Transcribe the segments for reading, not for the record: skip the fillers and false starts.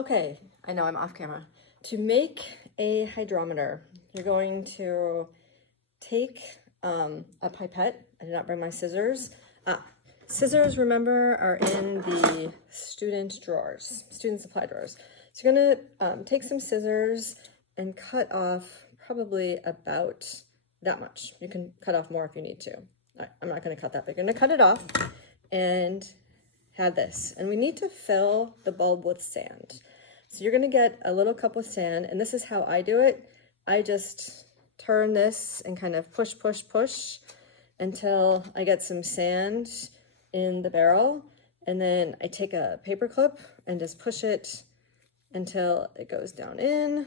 Okay, I know I'm off camera. To make a hydrometer, you're going to take a pipette. I did not bring my scissors. Scissors, remember, are in the student supply drawers. So you're gonna take some scissors and cut off probably about that much. You can cut off more if you need to. I'm not gonna cut that big. You're gonna cut it off and have this. And we need to fill the bulb with sand. So you're gonna get a little cup with sand, and this is how I do it. I just turn this and kind of push, push, push until I get some sand in the barrel. And then I take a paper clip and just push it until it goes down in.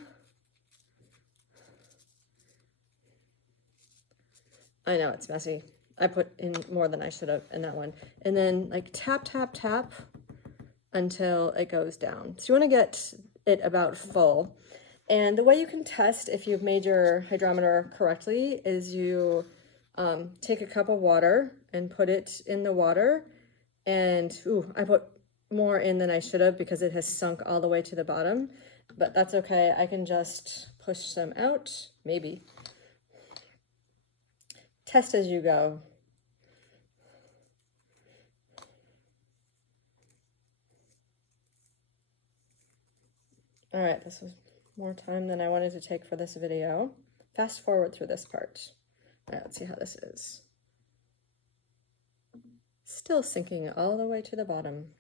I know it's messy. I put in more than I should have in that one. And then like tap, tap, tap until it goes down. So you want to get it about full. And the way you can test if you've made your hydrometer correctly is you take a cup of water and put it in the water. And I put more in than I should have because it has sunk all the way to the bottom, but that's okay. I can just push some out, maybe. Test as you go. All right, this was more time than I wanted to take for this video. Fast forward through this part. All right, let's see how this is. Still sinking all the way to the bottom.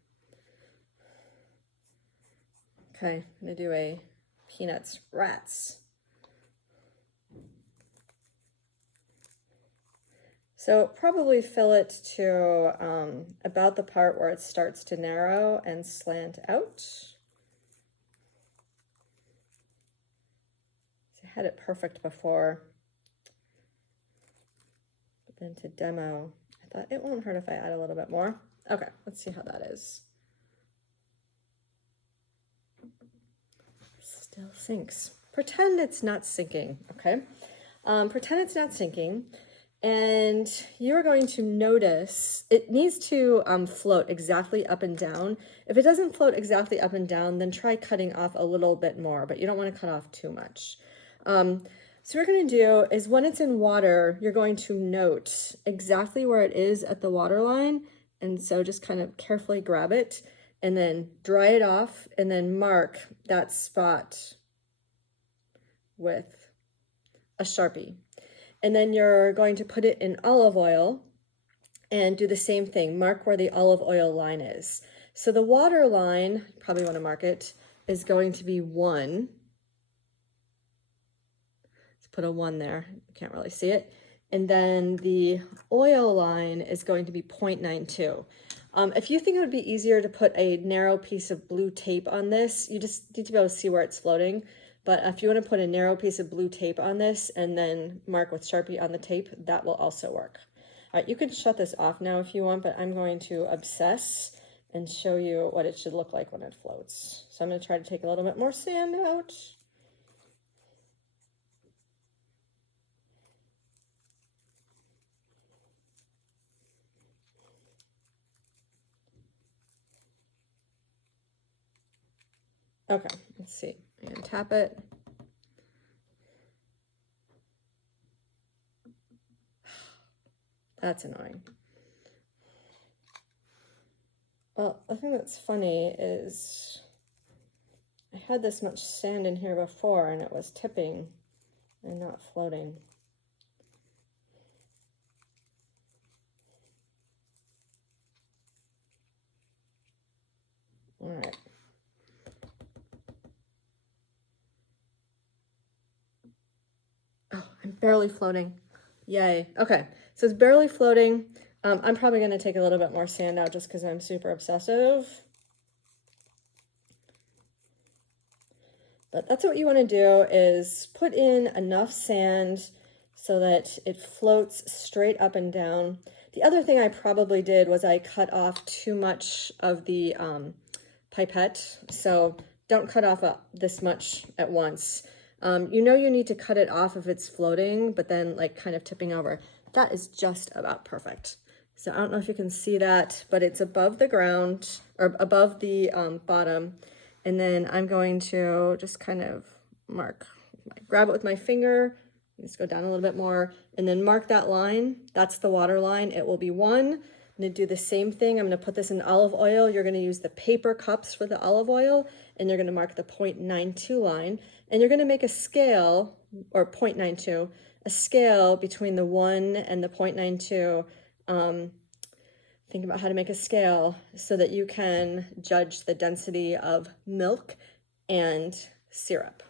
Okay, I'm gonna do a peanuts rats. So probably fill it to about the part where it starts to narrow and slant out. So I had it perfect before, but then to demo, I thought it won't hurt if I add a little bit more. Okay, let's see how that is. Still sinks. Pretend it's not sinking, okay? Pretend it's not sinking. And you're going to notice it needs to float exactly up and down. If it doesn't float exactly up and down, then try cutting off a little bit more, but you don't want to cut off too much. So what you're going to do is when it's in water, you're going to note exactly where it is at the water line. And so just kind of carefully grab it and then dry it off and then mark that spot with a Sharpie. And then you're going to put it in olive oil and do the same thing. Mark where the olive oil line is. So the water line, you probably want to mark it, is going to be 1. Let's put a 1 there. You can't really see it. And then the oil line is going to be 0.92. If you think it would be easier to put a narrow piece of blue tape on this, you just need to be able to see where it's floating. But if you want to put a narrow piece of blue tape on this and then mark with Sharpie on the tape, that will also work. All right, you can shut this off now if you want, but I'm going to obsess and show you what it should look like when it floats. So I'm going to try to take a little bit more sand out. Okay, let's see. And tap it. That's annoying. Well, the thing that's funny is I had this much sand in here before and it was tipping and not floating. All right. Oh, I'm barely floating. Yay. Okay, so it's barely floating. I'm probably going to take a little bit more sand out just because I'm super obsessive. But that's what you want to do is put in enough sand so that it floats straight up and down. The other thing I probably did was I cut off too much of the pipette. So don't cut off this much at once. You know you need to cut it off if it's floating, but then like kind of tipping over. That is just about perfect. So I don't know if you can see that, but it's above the ground or above the bottom. And then I'm going to just kind of grab it with my finger, just go down a little bit more, and then mark that line. That's the water line. It will be 1. I'm going to do the same thing. I'm going to put this in olive oil. You're going to use the paper cups for the olive oil, and you're going to mark the 0.92 line. And you're going to make a scale, or 0.92, a scale between the 1 and the 0.92. Think about how to make a scale so that you can judge the density of milk and syrup.